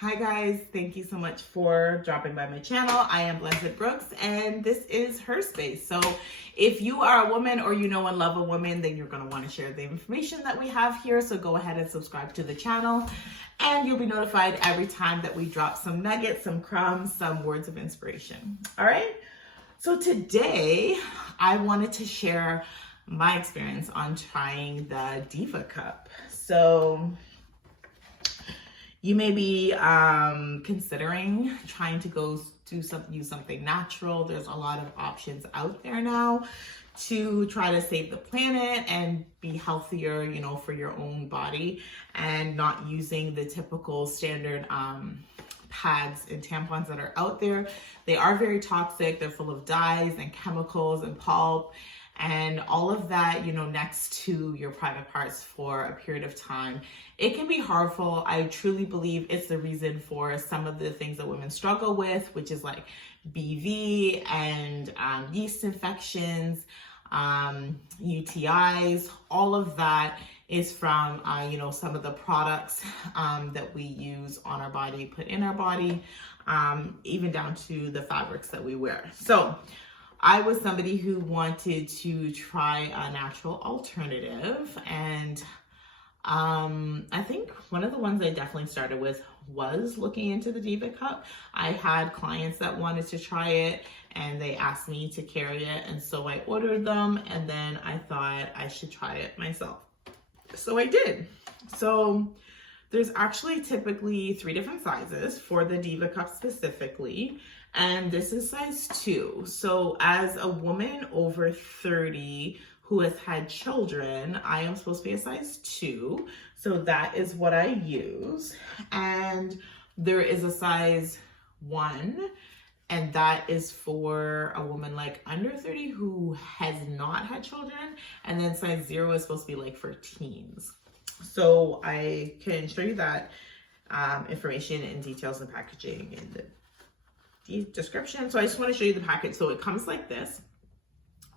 Hi guys, thank you so much for dropping by my channel. I am Blessed Brooks and this is her space. So if you are a woman or you know and love a woman, then you're going to want to share the information that we have here. So go ahead and subscribe to the channel and you'll be notified every time that we drop some nuggets, some crumbs, some words of inspiration. All right. So today I wanted to share my experience on trying the Diva cup. So you may be considering trying to use something natural. There's a lot of options out there now to try to save the planet and be healthier, you know, for your own body and not using the typical standard pads and tampons that are out there. They are very toxic. They're full of dyes and chemicals and pulp and all of that, you know, next to your private parts for a period of time. It can be harmful. I truly believe it's the reason for some of the things that women struggle with, which is like BV and yeast infections, UTIs. All of that is from, you know, some of the products that we use on our body, put in our body, even down to the fabrics that we wear. So I was somebody who wanted to try a natural alternative, and I think one of the ones I definitely started with was looking into the Diva cup. I had clients that wanted to try it and they asked me to carry it, and so I ordered them, and then I thought I should try it myself. So I did. So there's actually typically 3 different sizes for the Diva cup specifically, and this is size 2. So as a woman over 30 who has had children, I am supposed to be a size 2. So that is what I use. And there is a size 1, and that is for a woman like under 30 who has not had children. And then size 0 is supposed to be like for teens. So I can show you that information and details and packaging in the description. So I just want to show you the package. So it comes like this.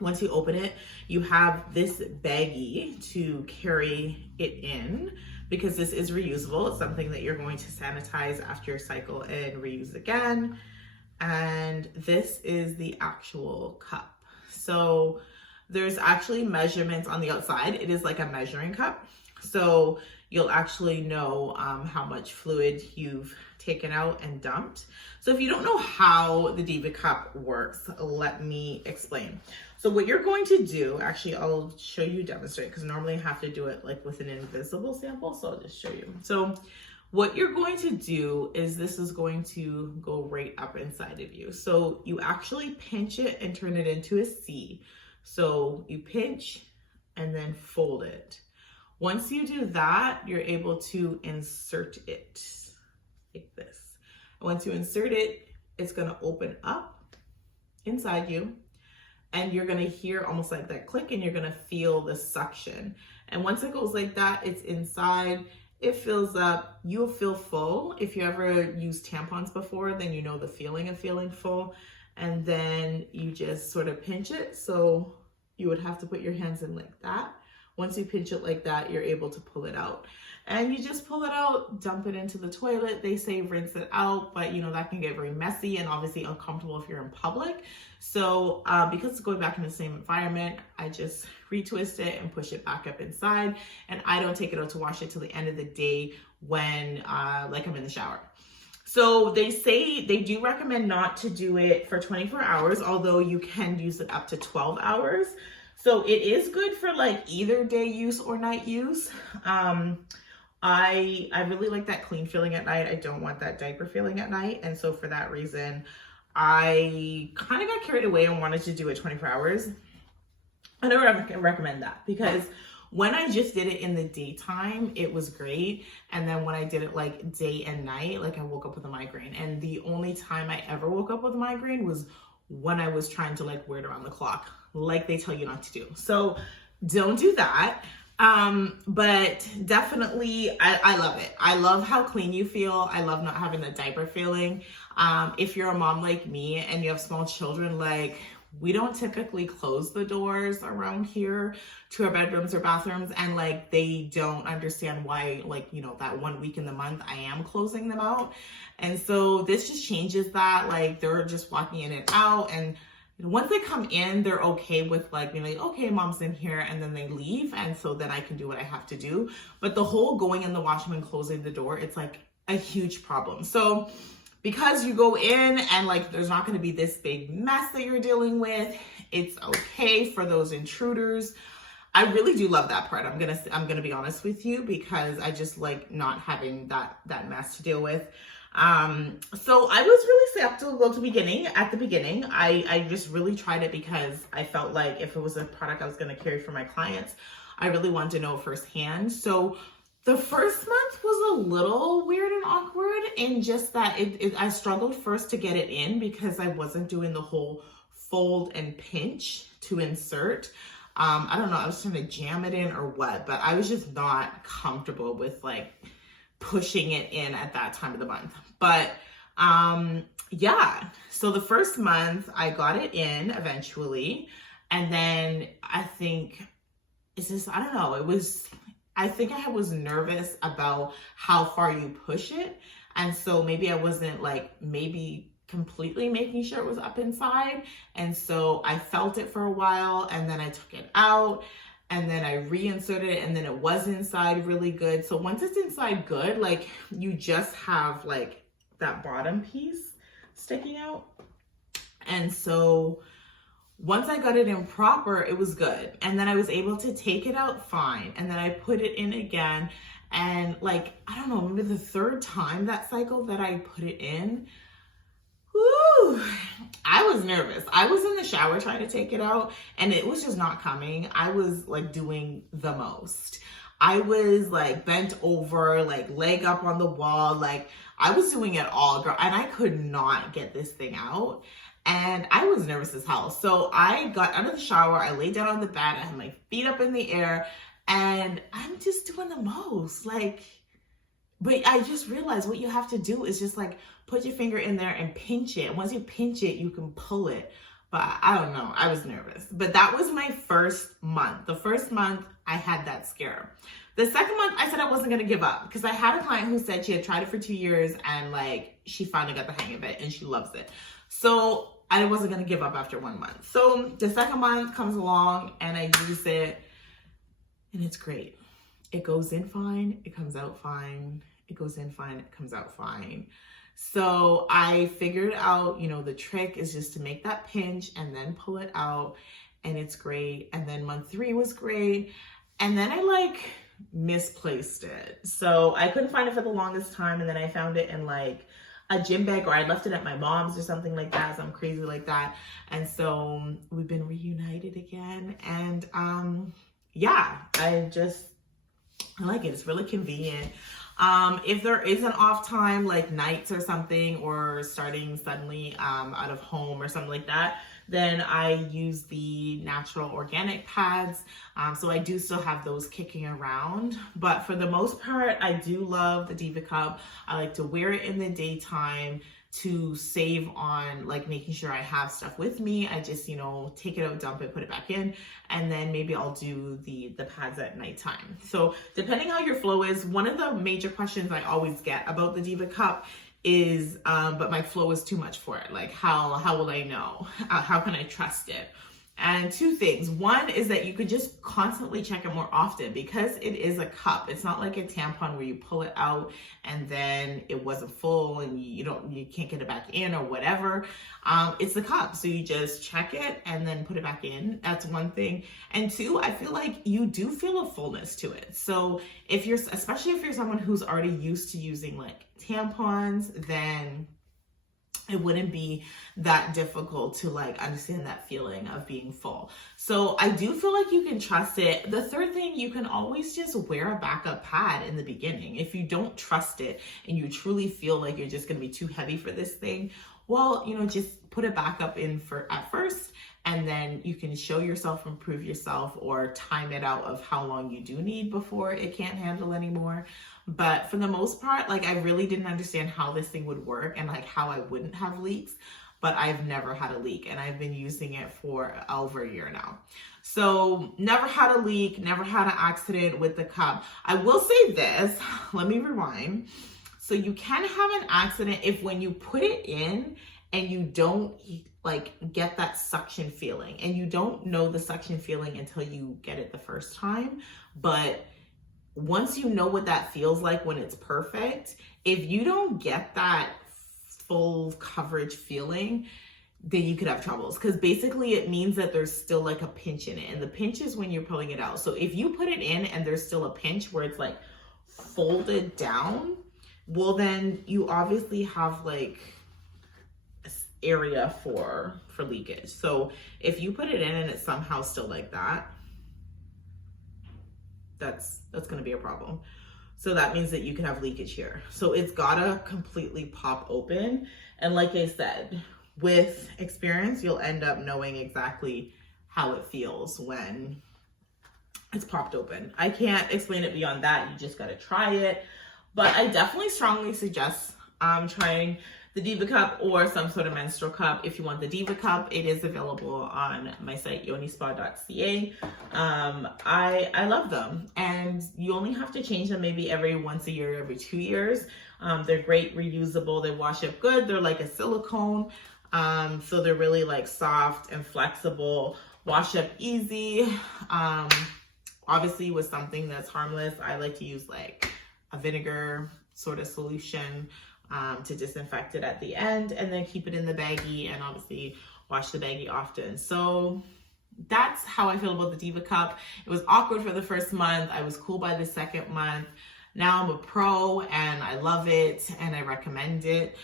Once you open it, you have this baggie to carry it in, because this is reusable. It's something that you're going to sanitize after your cycle and reuse again. And this is the actual cup. So there's actually measurements on the outside. It is like a measuring cup. So you'll actually know how much fluid you've taken out and dumped. So if you don't know how the Diva cup works, let me explain. So what you're going to do, actually I'll show you, demonstrate, because normally I have to do it like with an invisible sample. So I'll just show you. So what you're going to do is this is going to go right up inside of you. So you actually pinch it and turn it into a C. So you pinch and then fold it. Once you do that, you're able to insert it like this. Once you insert it, it's gonna open up inside you, and you're gonna hear almost like that click, and you're gonna feel the suction. And once it goes like that, it's inside, it fills up, you'll feel full. If you ever used tampons before, then you know the feeling of feeling full. And then you just sort of pinch it. So you would have to put your hands in like that. Once you pinch it like that, you're able to pull it out. And you just pull it out, dump it into the toilet. They say rinse it out, but you know, that can get very messy and obviously uncomfortable if you're in public. So because it's going back in the same environment, I just retwist it and push it back up inside. And I don't take it out to wash it till the end of the day when like I'm in the shower. So they say they do recommend not to do it for 24 hours, although you can use it up to 12 hours. So it is good for like either day use or night use. I really like that clean feeling at night. I don't want that diaper feeling at night. And so for that reason, I kind of got carried away and wanted to do it 24 hours. I don't recommend that, because when I just did it in the daytime, it was great. And then when I did it like day and night, like I woke up with a migraine. And the only time I ever woke up with a migraine was when I was trying to like wear it around the clock, like they tell you not to do. So don't do that. But definitely, I love it. I love how clean you feel. I love not having the diaper feeling. If you're a mom like me and you have small children, like we don't typically close the doors around here to our bedrooms or bathrooms, and like they don't understand why, like, you know, that 1 week in the month I am closing them out. And so this just changes that. Like they're just walking in and out, and once they come in, they're okay with like being like, okay, mom's in here, and then they leave, and so then I can do what I have to do. But the whole going in the washroom and closing the door, it's like a huge problem. So because you go in and like there's not going to be this big mess that you're dealing with, it's okay for those intruders. I really do love that part. I'm gonna be honest with you, because I just like not having that mess to deal with. So I was really skeptical at the beginning. I just really tried it because I felt like if it was a product I was going to carry for my clients, I really wanted to know firsthand. So the first month was a little weird and awkward, in just that I struggled first to get it in because I wasn't doing the whole fold and pinch to insert. I don't know, I was trying to jam it in or what, but I was just not comfortable with like pushing it in at that time of the month. But yeah, so the first month I got it in eventually, and then I think I think I was nervous about how far you push it, and so maybe I wasn't like completely making sure it was up inside, and so I felt it for a while, and then I took it out, and then I reinserted it, and then it was inside really good. So once it's inside good, like you just have like that bottom piece sticking out. And so once I got it in proper, it was good. And then I was able to take it out fine. And then I put it in again. And like, I don't know, maybe the third time that cycle that I put it in, whew, I was nervous. I was in the shower trying to take it out, and it was just not coming. I was like doing the most. I was like bent over, like leg up on the wall. Like I was doing it all, girl. And I could not get this thing out. And I was nervous as hell. So I got out of the shower. I laid down on the bed. I had my feet up in the air, and I'm just doing the most. Like, but I just realized what you have to do is just like put your finger in there and pinch it. Once you pinch it, you can pull it. But I don't know, I was nervous. But that was my first month. The first month I had that scare. The second month I said I wasn't gonna give up, because I had a client who said she had tried it for 2 years and like she finally got the hang of it and she loves it. So I wasn't gonna give up after 1 month. So the second month comes along and I use it, and it's great. It goes in fine, it comes out fine. It goes in fine, it comes out fine. So I figured out, you know, the trick is just to make that pinch and then pull it out, and it's great. And then month 3 was great. And then I like misplaced it. So I couldn't find it for the longest time. And then I found it in like a gym bag, or I left it at my mom's or something like that. So I'm crazy like that. And so we've been reunited again. And yeah, I like it. It's really convenient. If there is an off time, like nights or something, or starting suddenly out of home or something like that, then I use the natural organic pads. So I do still have those kicking around. But for the most part, I do love the Diva Cup. I like to wear it in the daytime to save on like making sure I have stuff with me. I just, you know, take it out, dump it, put it back in, and then maybe I'll do the pads at nighttime. So depending how your flow is, one of the major questions I always get about the Diva Cup is, but my flow is too much for it. Like how will I know? How can I trust it? And 2 things. One is that you could just constantly check it more often, because it is a cup. It's not like a tampon where you pull it out and then it wasn't full and you can't get it back in or whatever. It's the cup. So you just check it and then put it back in. That's one thing. And 2, I feel like you do feel a fullness to it. So especially if you're someone who's already used to using like tampons, then it wouldn't be that difficult to like understand that feeling of being full. So I do feel like you can trust it. The third thing, you can always just wear a backup pad in the beginning. If you don't trust it and you truly feel like you're just going to be too heavy for this thing, well, you know, just put it back up in at first, and then you can show yourself, improve yourself, or time it out of how long you do need before it can't handle anymore. But for the most part, like I really didn't understand how this thing would work and like how I wouldn't have leaks. but I've never had a leak, and I've been using it for over a year now. So never had a leak, never had an accident with the cup. I will say this, let me rewind. So you can have an accident if when you put it in and you don't like get that suction feeling, and you don't know the suction feeling until you get it the first time. But once you know what that feels like when it's perfect, if you don't get that full coverage feeling, then you could have troubles, because basically it means that there's still like a pinch in it, and the pinch is when you're pulling it out. So if you put it in and there's still a pinch where it's like folded down, well then you obviously have like area for leakage. So if you put it in and it's somehow still like that, that's going to be a problem. So that means that you can have leakage here. So it's gotta completely pop open. And like I said, with experience, you'll end up knowing exactly how it feels when it's popped open. I can't explain it beyond that. You just gotta try it. But I definitely strongly suggest trying the Diva cup or some sort of menstrual cup. If you want the Diva cup, it is available on my site, yonispa.ca. I love them, and you only have to change them maybe every once a year, every 2 years. They're great, reusable, they wash up good, they're like a silicone, so they're really like soft and flexible, wash up easy. Obviously with something that's harmless, I like to use like a vinegar sort of solution to disinfect it at the end, and then keep it in the baggie, and obviously wash the baggie often. So that's how I feel about the Diva cup. It was awkward for the first month. I was cool by the second month. Now I'm a pro and I love it and I recommend it.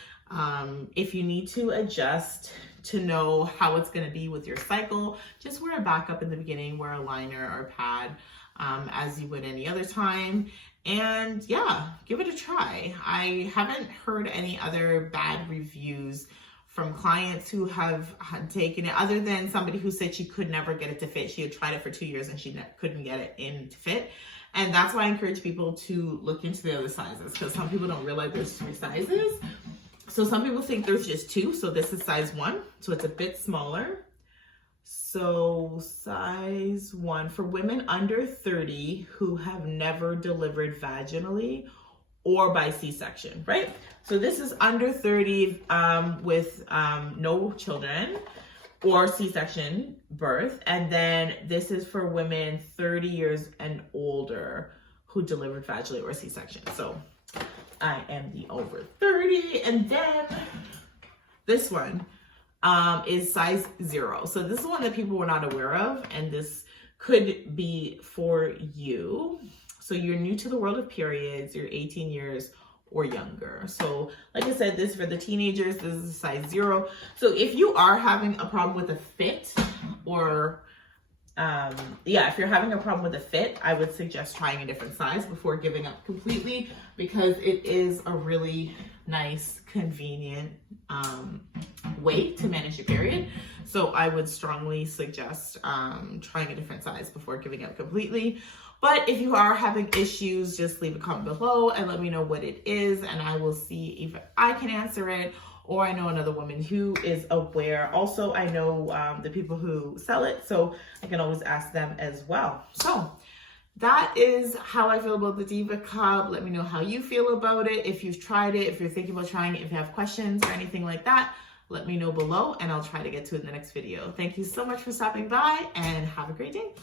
If you need to adjust to know how it's going to be with your cycle, just wear a backup in the beginning, wear a liner or pad as you would any other time. And yeah, give it a try. I haven't heard any other bad reviews from clients who have taken it, other than somebody who said she could never get it to fit. She had tried it for 2 years and she couldn't get it in to fit. And that's why I encourage people to look into the other sizes, because some people don't realize there's 3 sizes. So some people think there's just 2. So this is size 1. So it's a bit smaller. So size 1 for women under 30 who have never delivered vaginally or by C-section, right? So this is under 30 with no children or C-section birth. And then this is for women 30 years and older who delivered vaginally or C-section. So I am the over 30. And then this one is size 0. So this is one that people were not aware of, and this could be for you. So you're new to the world of periods, you're 18 years or younger. So like I said, this is for the teenagers, this is a size 0. So if you are having a problem with a fit, or if you're having a problem with a fit, I would suggest trying a different size before giving up completely, because it is a really nice, convenient way to manage your period. So I would strongly suggest trying a different size before giving up completely. But if you are having issues, just leave a comment below and let me know what it is, and I will see if I can answer it, or I know another woman who is aware. Also, I know the people who sell it, so I can always ask them as well. So that is how I feel about the Diva cup. Let me know how you feel about it. If you've tried it, if you're thinking about trying it, if you have questions or anything like that, let me know below and I'll try to get to it in the next video. Thank you so much for stopping by and have a great day.